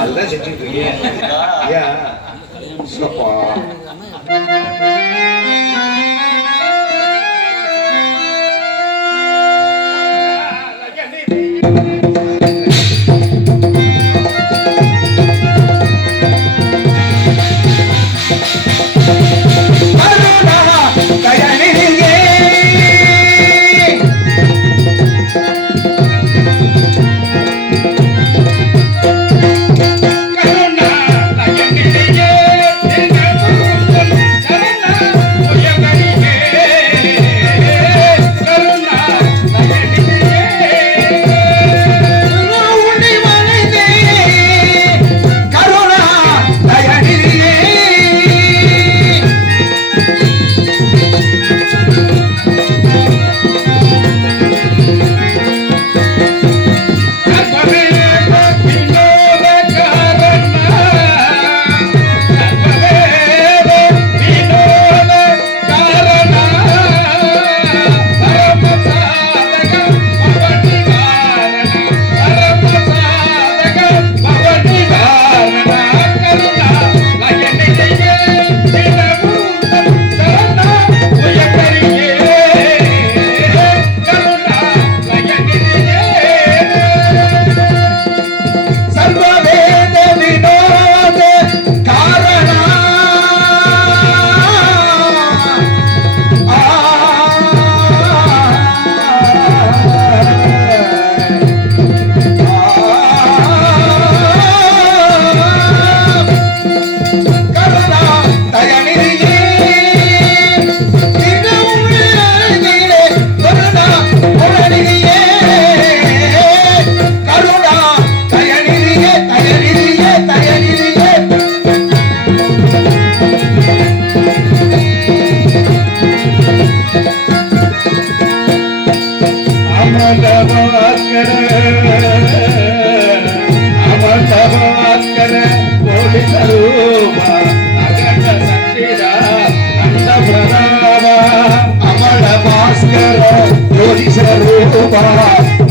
அதுதான் செஞ்சுட்டு இருக்கீங்க.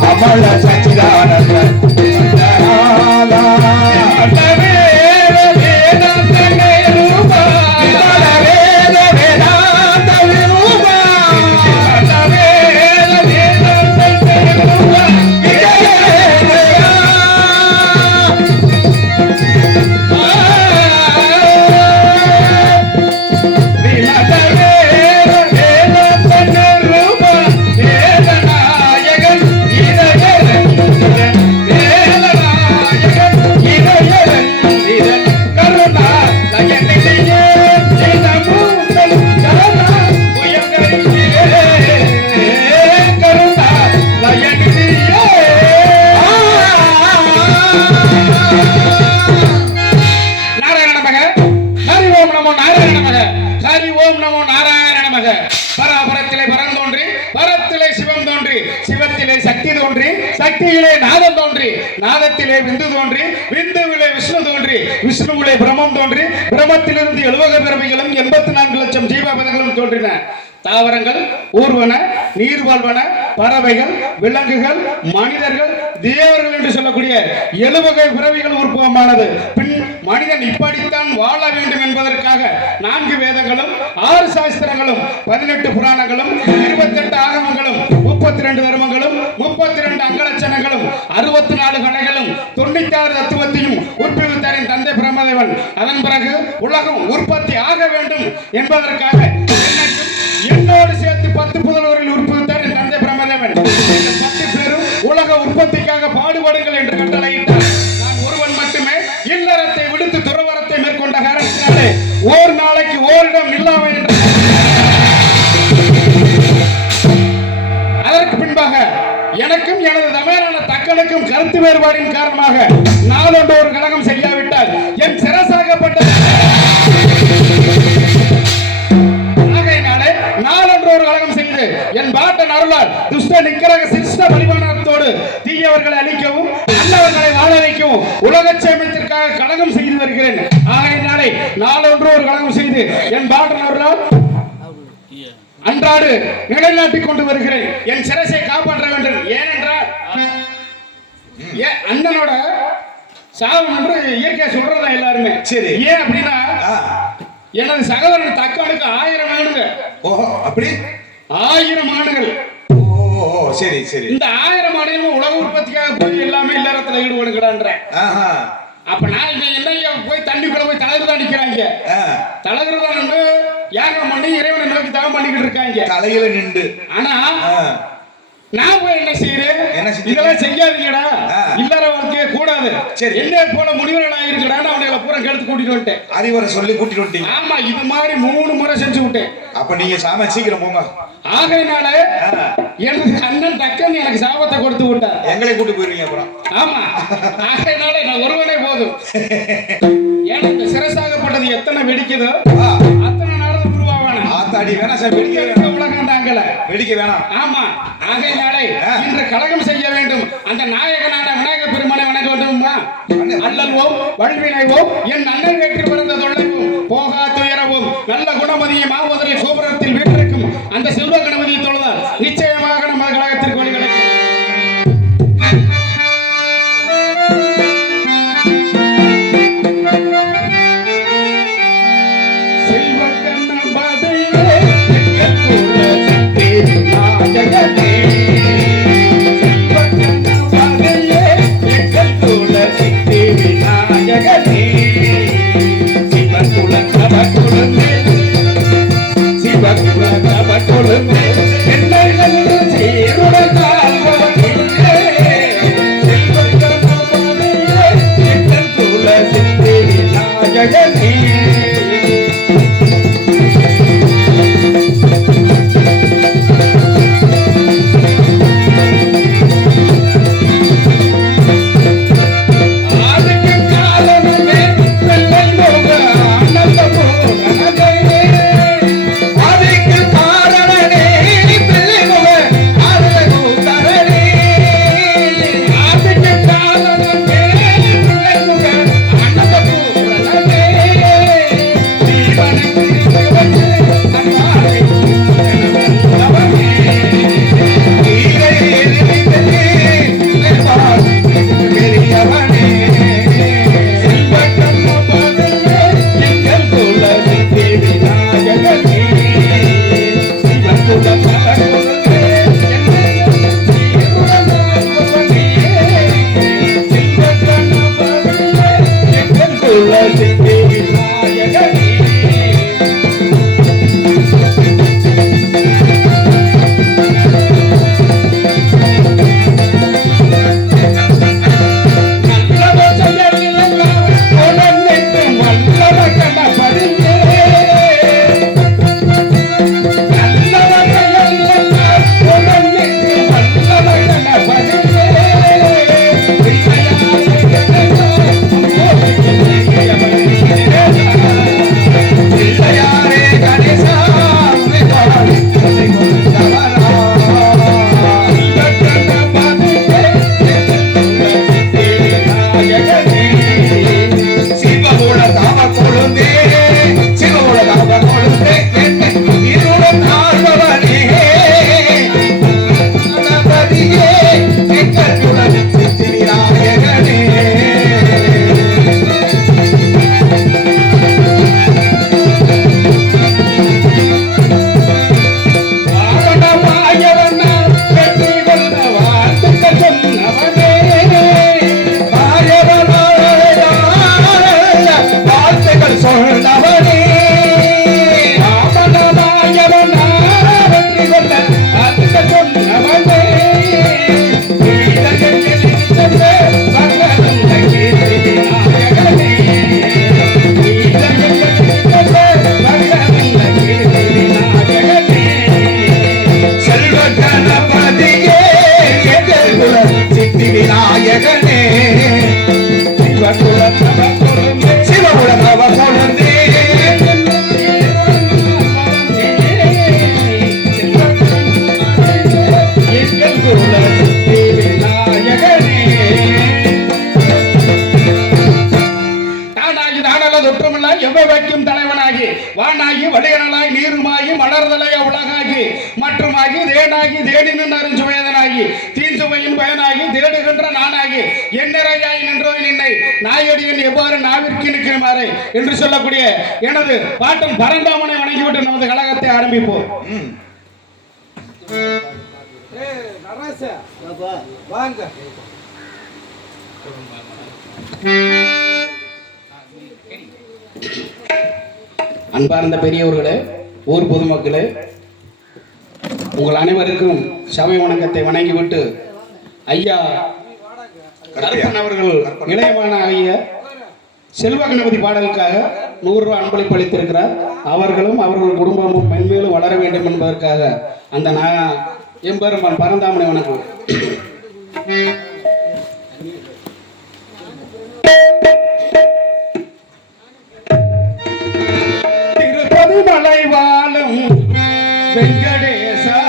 அமல சச்சிதானந்த சக்தியிலே நாதம் தோன்றி, நாதத்திலே விந்து தோன்றி, விந்துவிலே விஷ்ணு தோன்றி, விஷ்ணுவிலே பிரம்மம் தோன்றி, பிரம்மத்திலிருந்து 70 பிறவிகளும் 84 லட்சம் ஜீவபதங்களும் தோன்றின. தாவரங்கள், ஊர்வன, நீர்வாழ்வன, பறவைகள், விலங்குகள், மனிதர்கள், தேவர்கள் என்று சொல்லக்கூடிய 70 பிறவிகள் உற்பவமானது. பின் மனிதன் இப்படித்தான் வாழ வேண்டும் என்பதற்காக 4 வேதங்களும் 6 சாஸ்திரங்களும் 18 புராணங்களும் 28 ஆகமங்களும் 32 தர்மங்களும் 32 அங்கலட்சணங்களும் 64 கலைகளும் 96 தத்துவத்தையும் உற்பவித்தாரின் தந்தை பிரம்மதேவன். அதன் பிறகு உலகம் உற்பத்தி ஆக வேண்டும் என்பதற்காக என்னோடு சேர்த்து 10 புதல்வரில் உற்பவித்தார் என் தந்தை பிரம்மதேவன். 10 பேரும் உலக உற்பத்திக்காக பாடுபடுங்கள் என்று கட்டளையிட்டார். நான் ஒருவன் மட்டுமே இல்லறத்தை விடுத்து துறவரத்தை மேற்கொண்ட காரணத்தினாலே ஓர் நாளைக்கு ஓரிடம் இல்லாமல் என்று. அதற்கு பின்பாக எனக்கும் எனது தமையரான தக்கனுக்கும் கருத்து வேறுபாடின் காரணமாக நாளொன்று ஒரு கழகம் செய்யாவிட்டால் என் சிரசாகப்பட்ட நாளொன்று ஒரு கழகம் செய்து என் பாட்டன் அருளால் துஷ்ட நிக்கரக சிஷ்ட பரிமாணத்தோடு தீயவர்களை அழிக்கவும் நல்லவர்களை வாழ வைக்கவும் உலக சேமத்திற்காக கழகம் செய்து வருகிறேன். ஆகையினாலே நாளொன்று ஒரு கழகம் செய்து என் பாட்டன் அருளால் அன்றாடு நிலைநாட்டிக் கொண்டு வருகிறேன். என் சிரசை காப்பாற்ற வேண்டும். ஏனென்றால் ஏன் அண்ணனோட சாபம் என்று இயற்கையா சொல்றதா எல்லாருமே. சரி. ஏன் அப்படின்னா எனது சகோதரன் தக்கானுக்கு 1000 ஆண்டுங்க. ஓஹோ, அப்படி 1000 ஆண்டுகள். ஓ சரி சரி. இந்த 1000 ஆண்டுகளும் உலக உற்பத்திக்காக போய் எல்லாமே இல்லறத்துல ஈடுபடுகிறான்ற. அப்ப நான் என்ன போய் தண்ணிக்குள்ள போய் தலகுதான் நிக்கிறாங்க. தலகுதான் நின்று யாகம் பண்ணி இறைவனை நோக்கி தவம் பண்ணிக்கிட்டு இருக்காங்க தலையில நின்று. ஆனா நான் போய் என்ன செய்யறேன், இதெல்லாம் செய்யாதீங்கடா, இல்லற வாழ்க்கையே கூடாது, சரி என்ன போல முனிவர்கள் ஆகிருக்கடான்னு அவனை பூரா கெடுத்து கூட்டிட்டு வந்துட்டேன். அறிவுரை சொல்லி கூட்டிட்டு வந்துட்டீங்க. ஆமா, இது மாதிரி 3 முறை செஞ்சு விட்டேன். அப்ப நீங்க சாம சீக்கிரம் போங்க. ஆகையினால எனக்கு அண்ணன் டக்குன்னு எனக்கு சாபத்தை கொடுத்து விட்டார். எங்களை கூட்டு போயிருவீங்க அப்புறம். ஆமா, ஆகையினால நான் ஒருவனே போதும். ஏன்னா இந்த சிரசாகப்பட்டது எத்தனை வெடிக்குதோ அத்தனை நேரம் உருவாகணும். ஆத்தாடி வேணா சார், வெடிக்க உலகம் தாங்கல, வெடிக்க வேணாம். ஆமா, ஆகையினாலே இன்று கலகம் செய்ய வேண்டும். அந்த நாயகனான விநாயகர் பெருமானை வணங்க வேண்டுமா? அல்லல்வோம் வல்வினைவோம் என் அண்ணன் வேற்றி பிறந்த தொல்லைவும் போகா துயரவும் நல்ல குணமதியை மாவதரை கோபுரத்தில் வீட்டிற்கும் அந்த செல்வ கணபதியை தொழுதால் நிச்சயமாக நம்ம கழகத்திற்கு வழி கிடைக்கும். வானாகி வளையனாய் நீருமாகி மலர்தலைய உலகாகி மற்றுமாகி தேனாகி தேனின் அருஞ்சுவேதனாகி தேனாகி தீன்சுவையின் பயனாகி தேடுகின்ற நானாகி என்னரையாய் நின்றோய் நின்னை நாயடியின் எவ்வாறு நாவிற்கு நிற்கிறமாறு என்று சொல்லக்கூடிய எனது பாட்டன் பரந்தாமனை வணங்கிவிட்டு நமது கழகத்தை ஆரம்பிப்போம். அன்பார்ந்த பெரியவர்களே, ஊர் பொதுமக்களே, உங்கள் அனைவருக்கும் சபை வணக்கத்தை வணங்கிவிட்டு ஐயா கருப்பன் அவர்கள் இளையமான ஐயா செல்வ கணபதி பாடலுக்காக 100 ரூபாய் அன்பளிப்பு அளித்திருக்கிறார். அவர்களும் அவர்கள் குடும்பமும் மென்மேலும் வளர வேண்டும் என்பதற்காக அந்த எம்பெருமான் பரந்தாமனை வணக்கம். திருப்பதி மலை வாழும் வெங்கடேசா,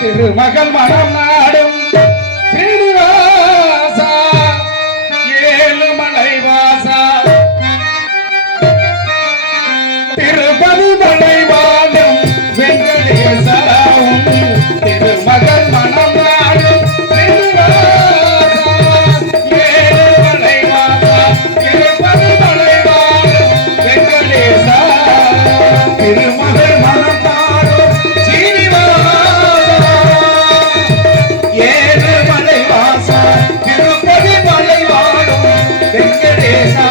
திருமகள் மனம் நாடும் ஸ்ரீனிவாசா, ஏழுமலை வாசா, திருப்பதி மலை வாழும் வெங்கடேசா, திருமகள் மனம் நாடும் ஸ்ரீனிவாசா, ஏழுமலை வாசா, திருப்பதி மலை வாழும் வெங்கடேசா, திருமகள் மனம் நாடும் ஸ்ரீனிவாசா, ஏழுமலை வாசா, திருப்பதி மலை வாழும் வெங்கடேசா.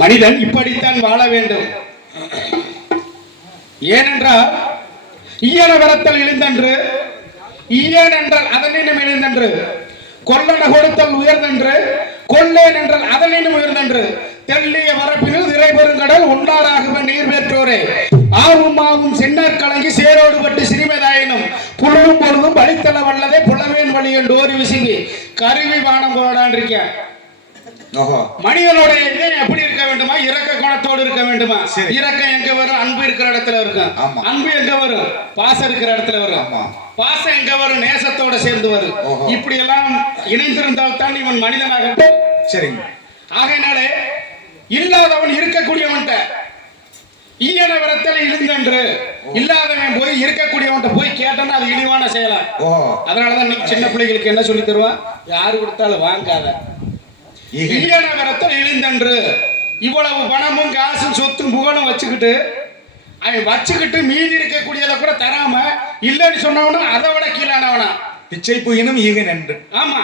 மனிதன் இப்படித்தான் வாழ வேண்டும். ஏனென்றால் ஈயன வரத்தல் இழிந்தன்று, ஈயன் என்றால் அதனினும் இழிந்தன்று, கொல்லன கொடுத்தல் உயர்ந்தன்று, கொல்லேன் என்றால் அதனினும் உயர்ந்தன்று, தெல்லிய வரப்பினில் திரைபெருங்கடல் ஒன்றாராகவ நீர் பெற்றோரே, ஆவும் ஆவும் சென்னர் கலங்கி சேரோடு பட்டு சிறுமைதாயினும் புல்லும் பொழுதும் வழித்தள வல்லதை புலவேன் வழி என்று ஓரி விசுங்கி கருவி வானம் போடான் இருக்கேன். மனிதனுடைய இதயம் எப்படி இருக்க வேண்டுமா? இரக்க குணத்தோடு இருக்க வேண்டுமா? இரக்கம் எங்க வரும்? அன்பு இருக்கிற இடத்துல இருக்கும். அன்பு எங்க வரும்? பாசம் இருக்கிற இடத்துல வரும். பாசம் எங்க வரும்? நேசத்தோட சேர்ந்து வரும். இப்படி எல்லாம் இணைந்திருந்தால் தான் இவன் மனிதனாக. சரிங்க. ஆகையினாலே இல்லாதவன் இருக்கக்கூடியவன்ட்ட ஈயன வரத்தல் இழிந்தன்று, இல்லாதவன் போய் இருக்கக்கூடியவன்ட்ட போய் கேட்டோம்னா அது இழிவான செய்யலாம். அதனாலதான் சின்ன பிள்ளைகளுக்கு என்ன சொல்லி தருவான்? யாரு கொடுத்தாலும் வாங்காத, ஈகை. ஈயனவரத்தில் இழிந்தன்று. இவ்வளவு பணமும் காசும் சொத்தும் புகழும் வச்சுக்கிட்டு அவன் வச்சுக்கிட்டு மீதி இருக்கக்கூடியதை கூட தராம இல்லைன்னு சொன்னவனும் அதை விட கீழானவனா. பிச்சை புயினும் ஈகை நன்று. ஆமா.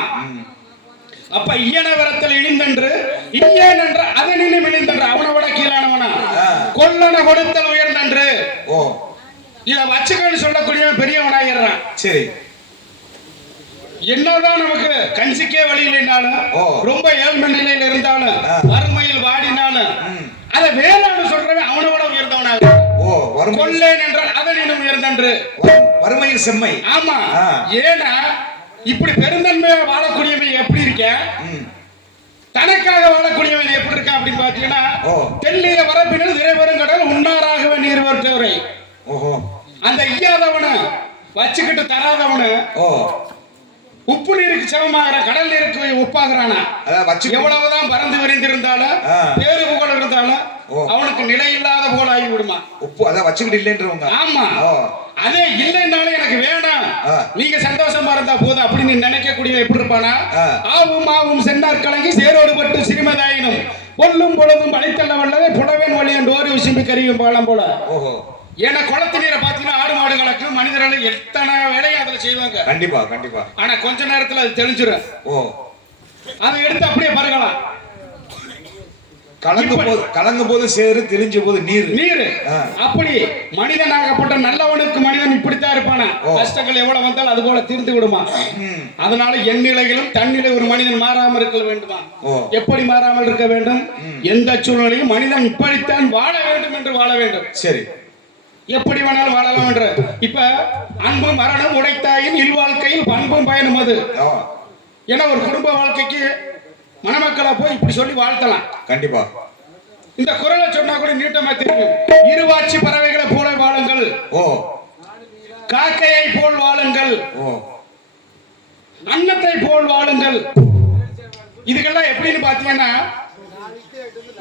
அப்ப ஈயனவரத்தில் இழிந்தன்று ஈயன் என்ற அதனினும் இழிந்தன்று அவனை விட கீழானவனா. கொல்லன கொடுத்தல் உயர்ந்தன்று. ஓ இத வச்சுக்கன்னு சொல்லக்கூடியவன் பெரியவனாயிடுறான். சரி. என்னதான் நமக்கு கஞ்சிக்கே வழி இல்லைனாலும் ரொம்ப ஏழ்மை நிலையில இருந்தாலும் வறுமையில் வாடினாலும் அத வேளாண் சொல்றவன் அவனை விட உயர்ந்தவனாக. ஓ கொல்லேன் என்றால் அதனினும் உயர்ந்தன்று. வறுமையில் செம்மை. ஆமா. ஏன்னா இப்படி பெருந்தன்மையா வாழக்கூடியவன் எப்படி இருக்க, தனக்காக வாழக்கூடியவன் எப்படி இருக்கான் அப்படின்னு பாத்தீங்கன்னா தெல்லிய வரப்பினர் திரைவரும் கடல் உண்ணாராகவே நீர் வருத்தவரை. ஓஹோ. அந்த ஐயாதவன வச்சுக்கிட்டு தராதவனு உப்பு நீருக்கு சமமாகிற கடல் நீருக்கு ஒப்பாகிறானா. எவ்வளவுதான் பறந்து விரிந்திருந்தாலும் பேரு புகழ் இருந்தாலும் அவனுக்கு நிலை இல்லாத போல ஆகி விடுமா. உப்பு அதான் வச்சுக்கிட்டு இல்லைன்றவங்க. ஆமா. அதே இல்லைன்னாலும் எனக்கு வேண்டாம் நீங்க சந்தோஷமா இருந்தா போதும் அப்படின்னு நினைக்கக்கூடிய எப்படி இருப்பானா. ஆவும் ஆவும் சென்னார் கலங்கி சேரோடு பட்டு சிறுமதாயினும் பொல்லும் பொழுதும் படைத்தள்ள வல்லவே புலவேன் வழி என்று ஒரு விஷயம் கரியும் பாலம் போல. ஏன்னா குளத்து நீரை பாத்தீங்கன்னா ஆடு மாடுகளுக்கு மனிதர்கள் எத்தனை வேலையை அதுல செய்வாங்க. கண்டிப்பா கண்டிப்பா. ஆனா கொஞ்ச நேரத்துல அது தெளிஞ்சிடும். அதை எடுத்து அப்படியே பருகலாம். கலங்கும் போது சேரு, தெளிஞ்ச போது நீர். நீர். அப்படி மனிதனாகப்பட்ட நல்லவனுக்கு மனிதன் இப்படித்தான் இருப்பானா. கஷ்டங்கள் எவ்வளவு வந்தாலும் அது போல தீர்ந்து விடுமா. அதனால என் நிலைகளும் தன்னிலை ஒரு மனிதன் மாறாமல் இருக்க வேண்டுமா. எப்படி மாறாமல் இருக்க வேண்டும், எந்த சூழ்நிலையும் மனிதன் இப்படித்தான் வாழ வேண்டும் என்று வாழ வேண்டும். சரி. எப்படி வேணாலும் வாழலாம் என்ற. இப்ப அன்பும் மரணம் உடைத்தாயின் இல்வாழ்க்கையில் பண்பும் பயனும் அது. ஏன்னா ஒரு குடும்ப வாழ்க்கைக்கு மணமக்களா போய் இப்படி சொல்லி வாழ்த்தலாம். கண்டிப்பா. இந்த குரலை சொன்னா கூட நீட்டமா தெரியும். இருவாட்சி பறவைகளை போல வாழுங்கள், காக்கையை போல் வாழுங்கள், அன்னத்தை போல் வாழுங்கள். இதுக்கெல்லாம் எப்படின்னு பாத்தீங்கன்னா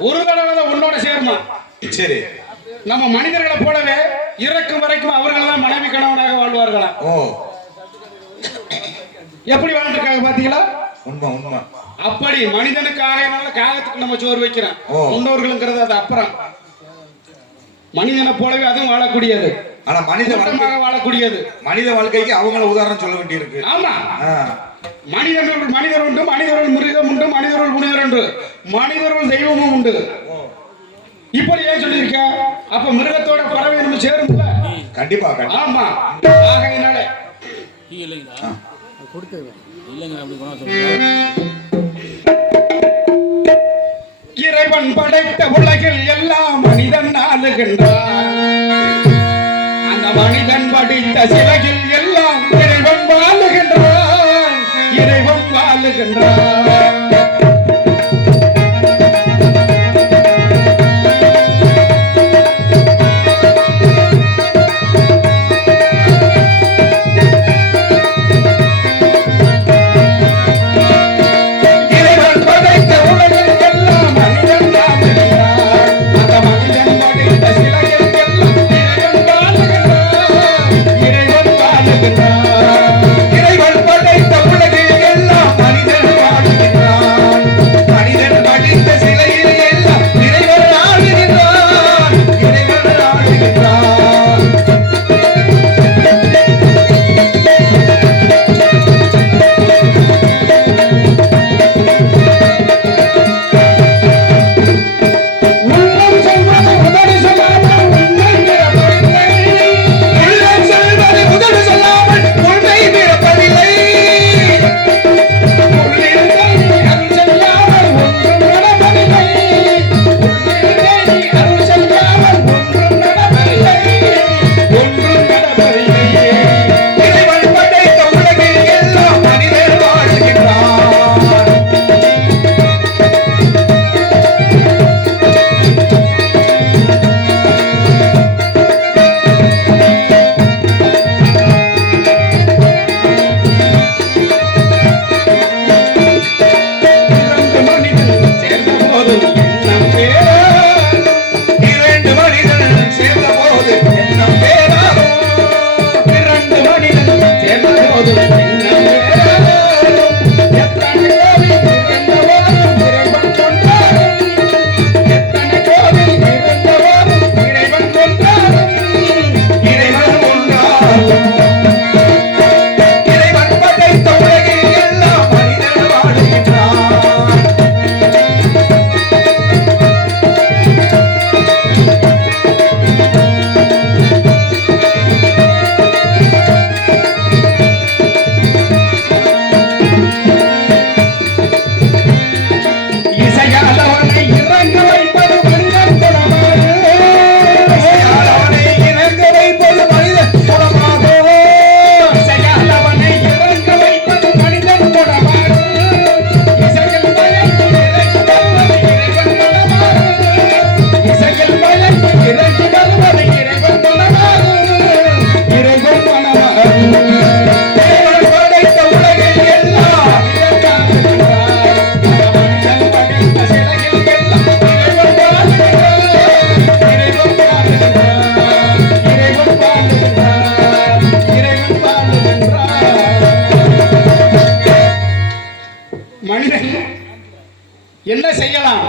ஒரு தடவை உன்னோட சேருமா. சரி. நம்ம மனிதர்களை போலவே இறக்கும் வரைக்கும் அவர்கள் தான் மனைவி கணவனாக வாழ்வார்களா. எப்படி வாழ்ந்துருக்காங்க பாத்தீங்களா. உண்மை உண்மை. அப்படி மனிதனுக்காக காகத்துக்கு நம்ம சோறு வைக்கிறோம். முன்னோர்களுங்கிறது அது அப்புறம். மனிதனை போலவே அதுவும் வாழக்கூடியது. ஆனா மனித வாழ்க்கையாக வாழக்கூடியது. மனித வாழ்க்கைக்கு அவங்கள உதாரணம் சொல்ல வேண்டி இருக்கு. ஆமா. மனிதர்கள் மனிதர் உண்டு, மனிதர்கள் மிருகம் உண்டு, மனிதர்கள் முனிவர் உண்டு, மனிதர்கள் தெய்வமும் உண்டு. இப்படி ஏன் சொல்லியிருக்க. அப்ப மிருகத்தோட பறவை நம்ம சேரும்ல. கண்டிப்பா. ஆமா. ஆகையினால இறைவன் படைத்த உலகில் எல்லாம் மனிதன் ஆளுகின்றான். அந்த மனிதன் படித்த சிலகில் எல்லாம் இறைவன் வாழுகின்றான். இறைவன் வாழுகின்றான். இறைவன் படைத்த உலகில் எல்லாம் மனிதன் வாழுகின்றான். என்ன செய்யலாம்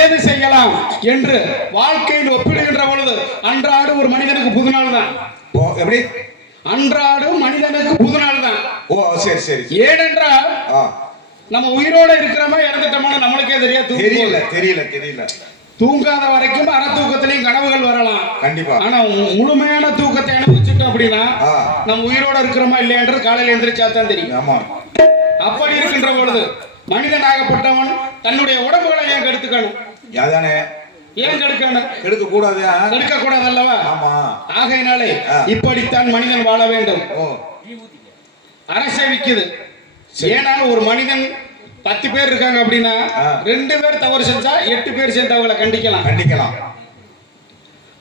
ஏது செய்யலாம் என்று வாழ்க்கையில் ஒப்பிடுகின்ற பொழுது அன்றாடு ஒரு மனிதனுக்கு புது நாள் தான். ஓ எப்படி? அன்றாடும் மனிதனுக்கு புது நாள் தான். ஓ சரி சரி. ஏனென்றால் ஆ நம்ம உயிரோட இருக்கிறோமா இறந்துட்டோமா நம்மளுக்கே தெரியல தெரியல தெரியல. தூங்காத வரைக்கும் அரை தூக்கத்திலையும் கனவுகள் வரலாம். கண்டிப்பா. ஆனா முழுமையான தூக்கத்தை அனுபவிச்சுட்டோம் அப்படின்னா நம்ம உயிரோட இருக்கிறோமா இல்லையான்றது காலையில எந்திரிச்சா தான் தெரியும். ஆமா. அப்படி இருக்கின்ற பொழுது மனிதனாகப்பட்டவன் தன்னுடைய உடம்புகளை ஏன் கெடுத்துக்கணும்? யாதானே ஏன் கெடுக்கணும்? கெடுக்க கூடாது. கெடுக்க கூடாது அல்லவா? ஆமா. ஆகையினாலே இப்படித்தான் மனிதன் வாழ வேண்டும். ஓ அரசை விக்குது. ஏன்னா ஒரு மனிதன் 10 பேர் இருக்காங்க அப்படின்னா 2 பேர் தவறு செஞ்சா 8 பேர் சேர்ந்து அவங்களை கண்டிக்கலாம்.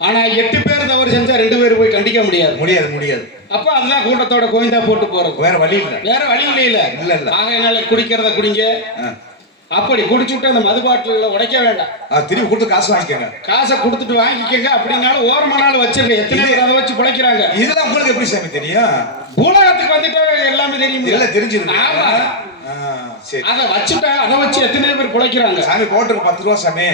ஆனா 8 பேர் தவறு செஞ்சா 2 பேர் போய் கண்டிக்க முடியாது. முடியாது. அப்ப அதுதான் கூட்டத்தோட கோவிந்தா போட்டு போறது. வேற வழி இல்ல. இல்ல. ஆகையினால குடிக்கிறத குடிங்க. அப்படி குடிச்சுட்டு அந்த மது பாட்டில உடைக்க வேண்டாம். திருப்பி கொடுத்து காசு வாங்கிக்கங்க. காசை கொடுத்துட்டு வாங்கிக்கங்க. அப்படினாலும் ஓரமானாலும் வச்சிருங்க. எத்தனை பேர் அதை வச்சு பிழைக்கிறாங்க. இதெல்லாம் உங்களுக்கு எப்படி சாமி தெரியும்? பூலகத்துக்கு வந்துட்டு எல்லாமே தெரியும். இல்ல தெரிஞ்சுது. ஆமா. சரி. அதை வச்சுட்டா அதை வச்சு எத்தனை பேர் பிழைக்கிறாங்க. சாமி போட்டுக்கு 10 ரூபா சாமி.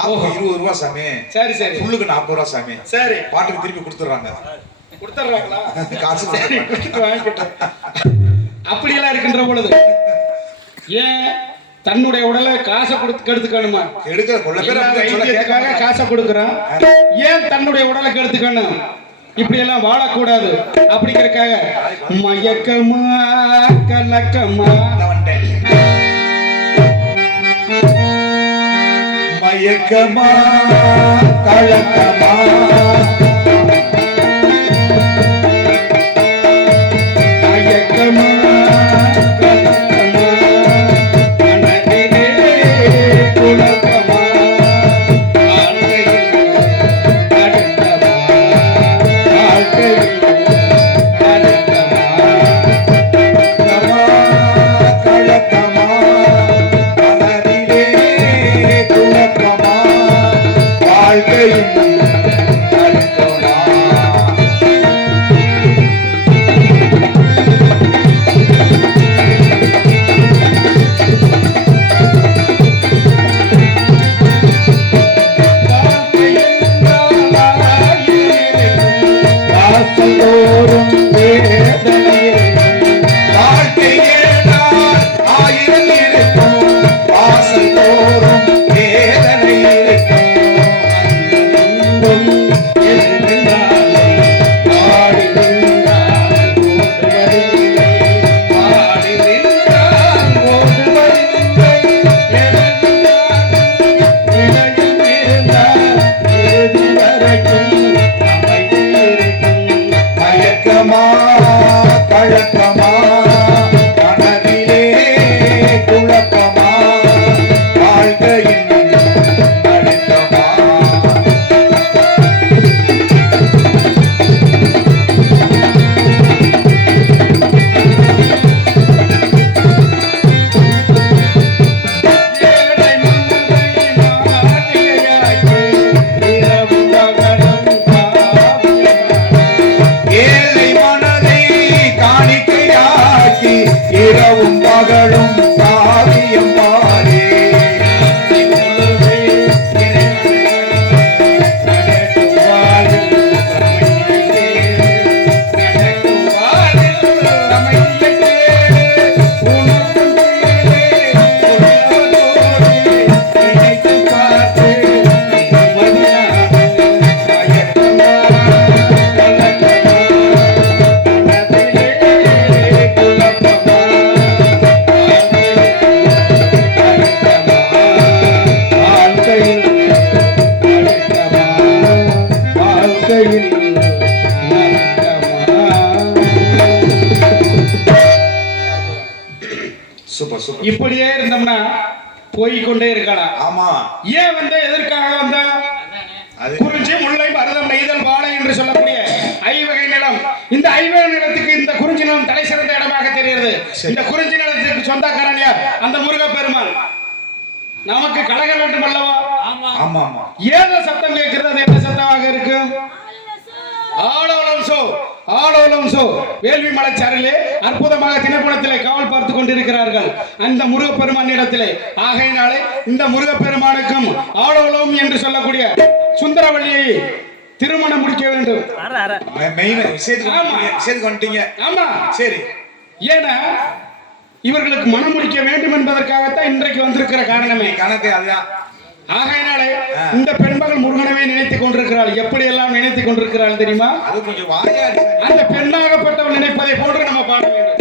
20 ரூபா சாமி. சரி. ஃபுல்லுக்கு 40 ரூபா சாமி. சரி. பாட்டுக்கு திருப்பி கொடுத்துறாங்க. கொடுத்துறாங்களா? காசு வாங்கிட்டோம். அப்படியெல்லாம் இருக்கின்ற பொழுது ஏன் தன்னுடைய உடலை காசை கொடுத்து கெடுத்துக்கணுமா? எடுக்கிற கொள்ள பேர் காசை கொடுக்குறான். ஏன் தன்னுடைய உடலை கெடுத்துக்கணும்? இப்படி எல்லாம் வாழக்கூடாது. அப்படிங்கறக்காக மயக்கமா கலக்கமா மயக்கமா கலக்கமா மயக்கமா இப்படியே இருந்தோம்னா போய்கொண்டே இருக்கலாம். ஆமா. ஏன் வந்த எதற்காக வந்த? குறிஞ்சி முல்லை மருதம் நெய்தல் வாழை என்று சொல்லக்கூடிய 5 வகை நிலம். இந்த 5 வகை நிலத்துக்கு இந்த குறிஞ்சி நிலம் தலை சிறந்த இடமாக தெரிகிறது. இந்த குறிஞ்சி நிலத்துக்கு சொந்தக்காரன் யார்? அந்த முருகப்பெருமான். நமக்கு கலகல் வேண்டும் அல்லவா? ஆமா. ஏதோ சத்தம் கேட்கிறது. அது என்ன சத்தமாக இருக்கு? ஆலோலம் சோ வேள்வி மலைச்சாரிலே அற்புதமாக தினக்குணத்திலே காவல் பார்த்து கொண்டிருக்கிறார்கள் அந்த முருகப்பெருமானிடத்திலே. ஆகையினாலே இந்த முருகப்பெருமானுக்கும் ஆலோலம் என்று சொல்லக்கூடிய சுந்தரவள்ளியை திருமணம் முடிக்க வேண்டும். ஆமா சரி. ஏன்னா இவர்களுக்கு மனம் முடிக்க வேண்டும் என்பதற்காகத்தான் இன்றைக்கு வந்திருக்கிற காரணமே. கணக்கு அதுதான். ஆகையினாலே இந்த பெண்மகள் முருகனவே நினைத்துக் கொண்டிருக்கிறாள். எப்படி எல்லாம் நினைத்துக் கொண்டிருக்கிறாள் தெரியுமா? அது கொஞ்சம் வாயாடி. அந்த பெண்ணாகப்பட்டவள் நினைப்பதை போன்று நம்ம பாட வேண்டும்.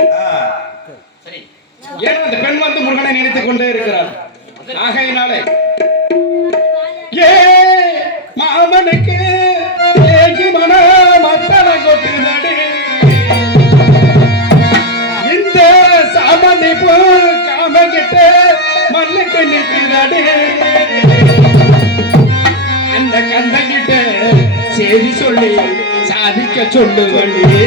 ஏன்னா அந்த பெண் வந்து முருகனை நினைத்துக் கொண்டே இருக்கிறாள். ஆகையினாலே ஏ மாமனுக்கு ஏகி மன மத்தன கொட்டுதடி இந்த சாமணி போ காமகிட்ட மல்லுக்கு நிற்கிறடி அந்த கந்தகிட்ட செய்தி சொல்லி சாதிக்க சொல்லு வண்டி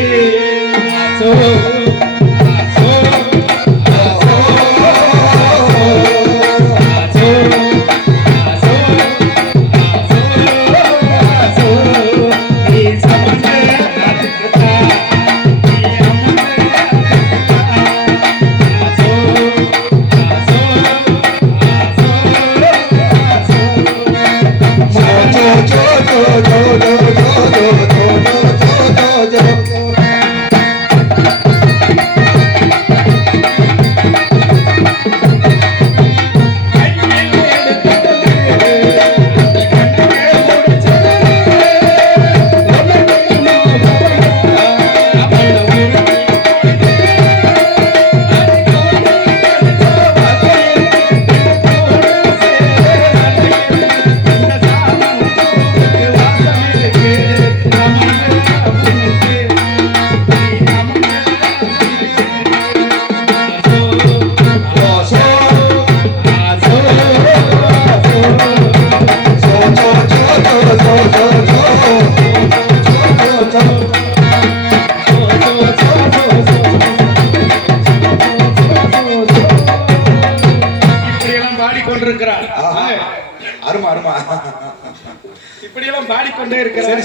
இப்படியெல்லாம் பாடிக்கொண்டே இருக்கிறார்.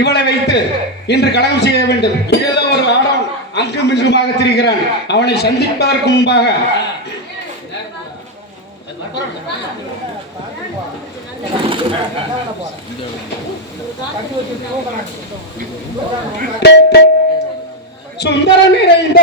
இவளை வைத்து இன்று கலகம் செய்ய வேண்டும். ஏதோ ஒரு ஆடம் அங்கும் இங்குமாக திரிகிறான். அவனை சந்திப்பதற்கு முன்பாக சுந்தர நிறைந்த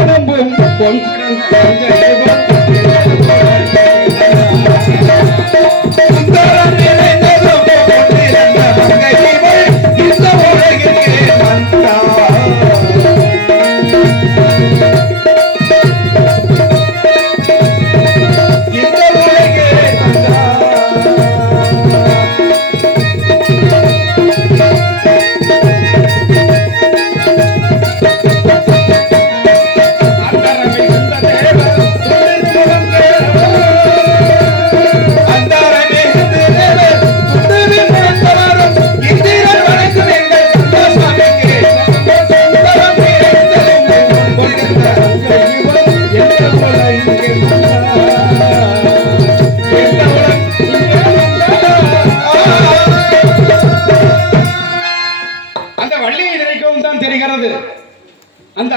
அந்த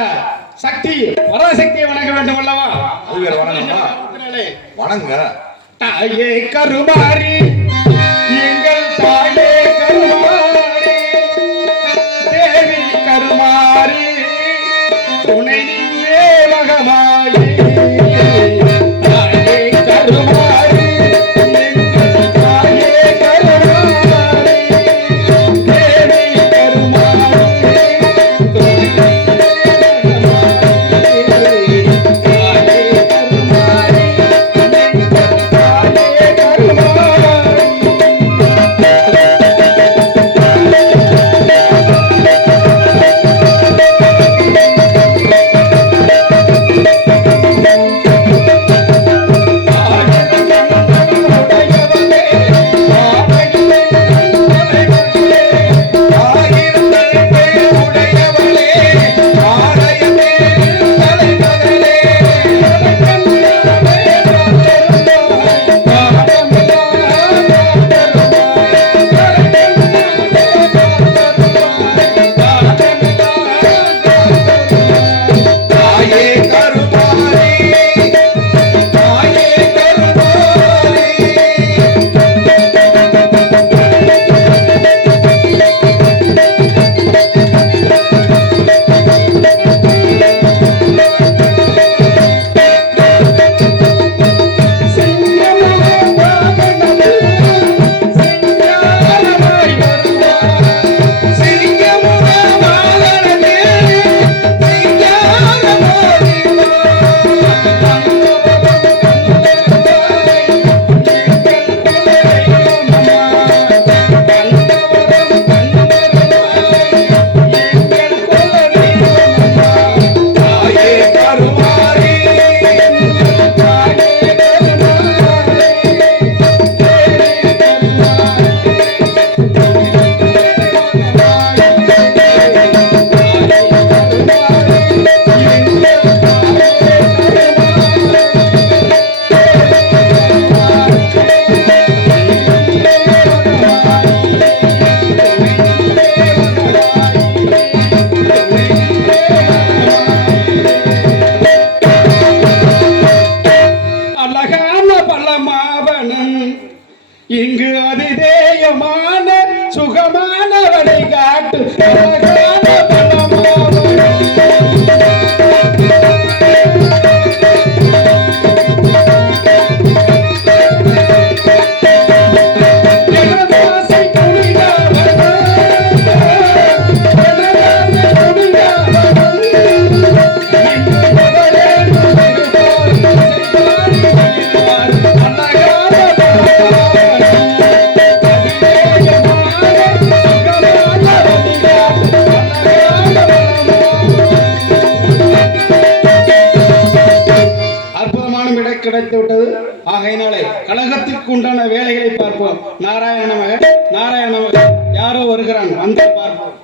சக்தி பராசக்தியை வணங்க வேண்டும் அல்லவா? அது வேற வணங்கமா? வணங்க. தாயே கருமாரி எங்கள் தாயே கருமாரி தேவி கருமாரி துணை நீயே மகமாயி தாயே கருமாரி எங்கள் தாயே கருமாரி தேவி கருமாரி துணை இங்கு அதிதேயமான சுகமான வழிகாட்டு அழகான மனமாவடி. எனதாசை புனிதவனம், எனதாசை புனிதவனம். இங்கு எவரேனும் இருப்பார், செய்வார், வழிவார், அழகான மனமாவடி. அற்புதமான விடை கிடைத்து விட்டது. ஆகையினாலே கழகத்திற்கு உண்டான வேலைகளை பார்ப்போம். நாராயண நமக நாராயண நமக. யாரோ வருகிறான், வந்து பார்ப்போம்.